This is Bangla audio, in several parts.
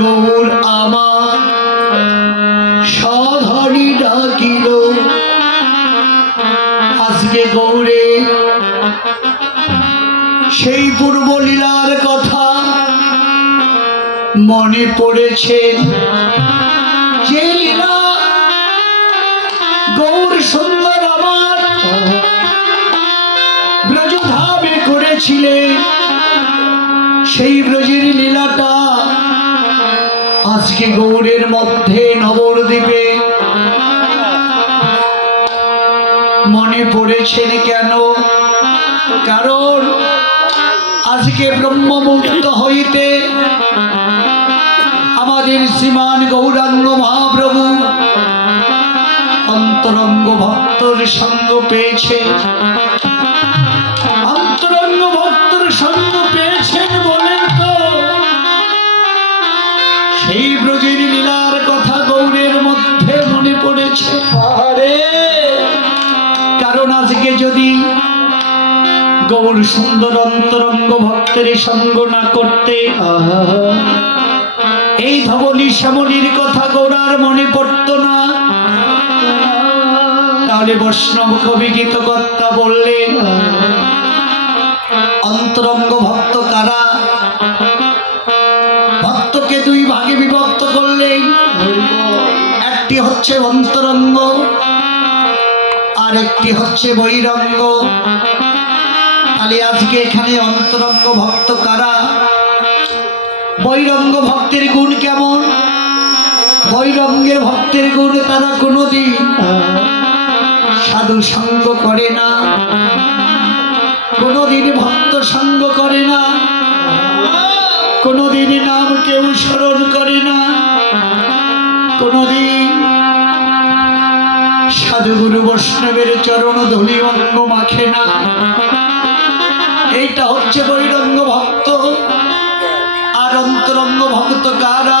গৌর আমার সধরি ডাকিল। আজকে গৌরে, সেই পূর্ব লীলার কথা মনে পড়েছে। যে লীলা গৌর সুন্দর আমার ব্রজধামে করেছিলেন, সেই লীলাটা আজকে গৌরের মধ্যে নবদ্বীপে মনে পড়েছেন কেন? কারণ আজকে ব্রহ্মমুক্ত হইতে আমাদের শ্রীমান গৌরাঙ্গ মহাপ্রভু অন্তরঙ্গ ভক্তর সঙ্গ পেয়েছে। গৌর সুন্দর অন্তরঙ্গ ভক্তের সঙ্গ না করতে। এই ধবনী শ্যামলির কথা গৌরার মনে পড়তো না। তাহলে বৈষ্ণব কবি গীতকর্তা বললেন, অন্তরঙ্গ ভক্ত কারা? ভক্তকে দুই ভাগে বিভক্ত করলেন। একটি হচ্ছে অন্তরঙ্গ, আর একটি হচ্ছে বহিরঙ্গ তাহলে আজকে এখানে অন্তরঙ্গ ভক্ত কারা? বৈরঙ্গ ভক্তের গুণ কেমন? বৈরঙ্গের ভক্তের গুণ তারা কোনোদিন সাধু সঙ্গ করে না। কোনোদিন ভক্ত সঙ্গ করে না। কোনোদিন নাম কেউ স্মরণ করে না। কোনোদিন সাধুগুরু বৈষ্ণবের চরণ ধুলি অঙ্গ মাখে না। এইটা হচ্ছে বৈরঙ্গ ভক্ত আর অন্তরঙ্গ ভক্ত কারা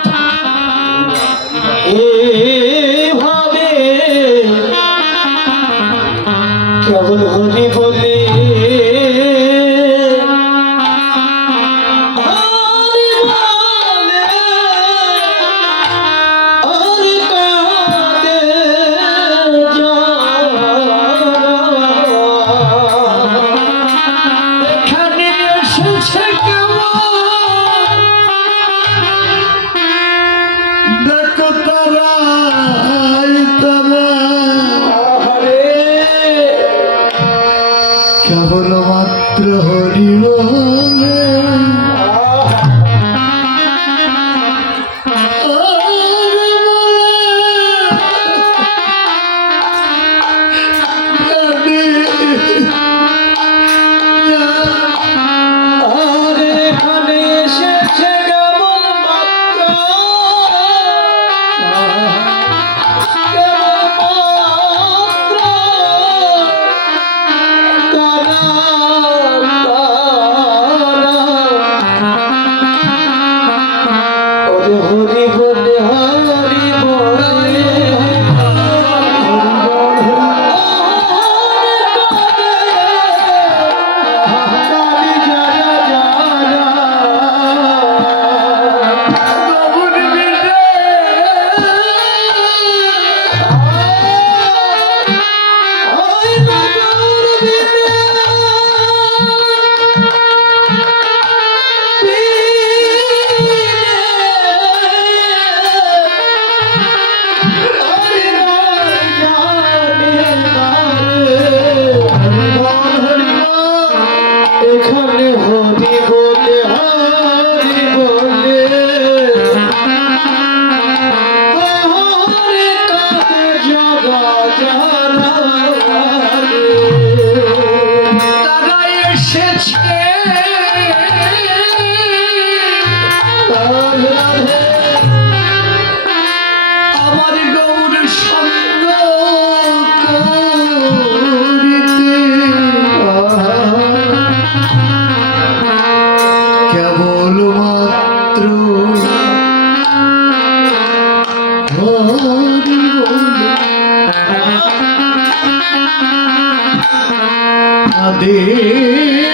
দেব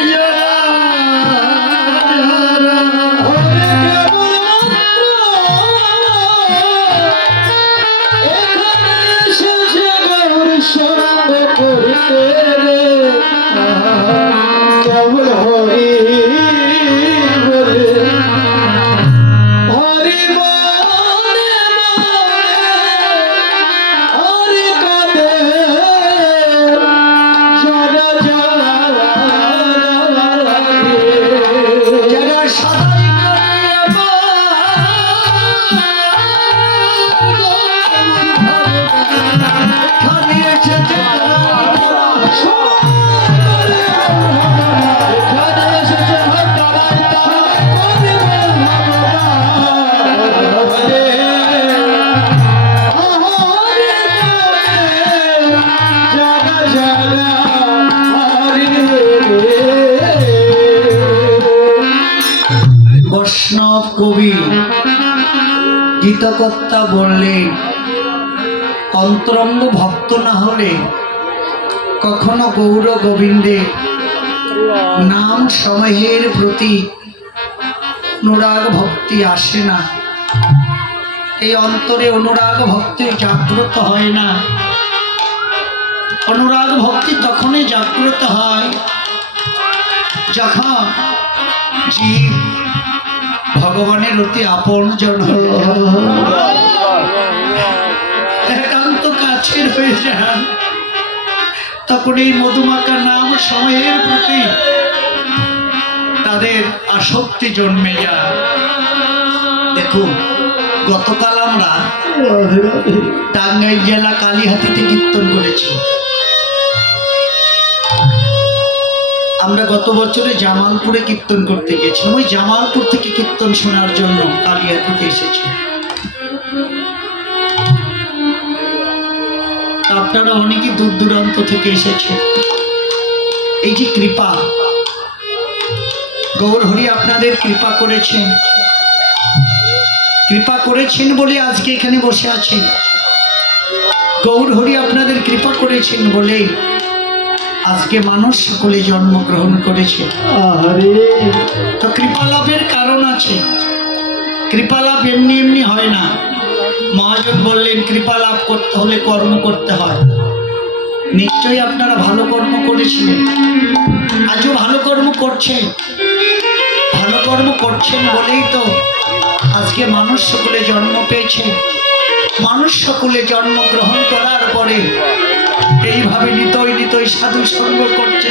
কবি। গীতকর্তা বললেন অন্তরঙ্গ ভক্ত না হলে কখনো গৌর গোবিন্দে নাম সময়ের প্রতি অনুরাগ ভক্তি আসে না। এই অন্তরে অনুরাগ ভক্তি জাগ্রত হয় না। অনুরাগ ভক্তি তখনই জাগ্রত হয় যখন জীব ভগবানের অতি আপন জন একান্ত কাছের হয়ে যান। তখন এই মধুমাখা নাম সময়ের প্রতি তাদের আসক্তি জন্মে যায়। দেখুন, গতকাল আমরা টাঙ্গাইল জেলা কালীহাতিতে কীর্তন করেছি। আমরা গত বছরে জামালপুরে কীর্তন করতে গেছিলাম। ওই জামালপুর থেকে কীর্তন শোনার জন্য কালিয়াতিতে এসেছি। আপনারা অনেকে দূর দূরান্ত থেকে এসেছে এই যে কৃপা গৌরহরি আপনাদের কৃপা করেছেন। কৃপা করেছেন বলে আজকে এখানে বসে আছেন। গৌরহরি আপনাদের কৃপা করেছেন বলে আজকে মানুষ সকলে জন্মগ্রহণ করেছে। তো কৃপা লাভের কারণ আছে। কৃপা লাভ এমনি এমনি হয় না। মহাজন বললেন কৃপা লাভ করতে হলে কর্ম করতে হয়। নিশ্চয়ই আপনারা ভালো কর্ম করেছিলেন। আজও ভালো কর্ম করছেন। ভালো কর্ম করছেন বলেই তো আজকে মানুষ সকলে জন্ম পেয়েছে। মানুষ সকলে জন্মগ্রহণ করার পরে এইভাবে নিতই নিতই সাধু সঙ্গ করছে।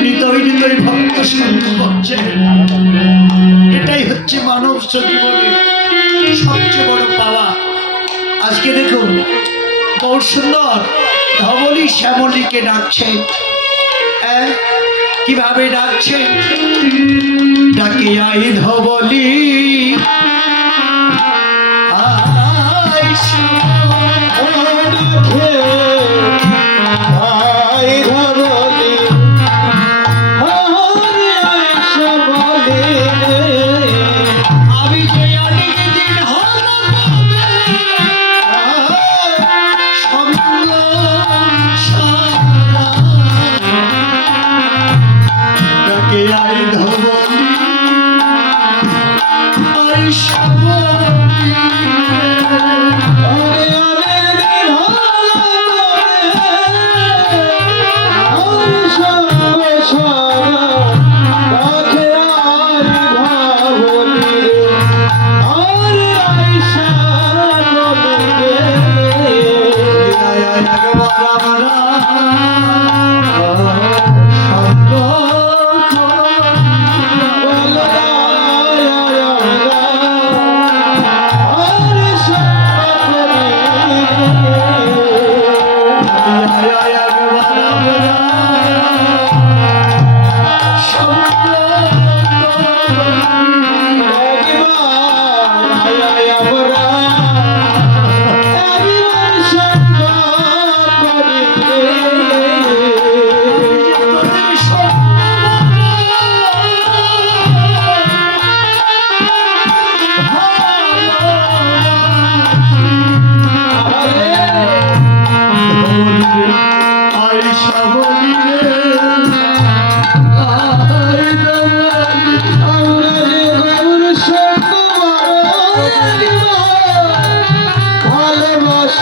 নিতই নিতই ভক্ত সঙ্গ করছে। এটাই হচ্ছে মানব জীবনে সবচেয়ে বড় পাওয়া। আজকে দেখুন বহু সুন্দর ধবলি শ্যামলীকে ডাকছে। হ্যাঁ? কীভাবে ডাকছে? ডাকে আই ধবলি। 나그마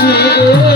Yeah.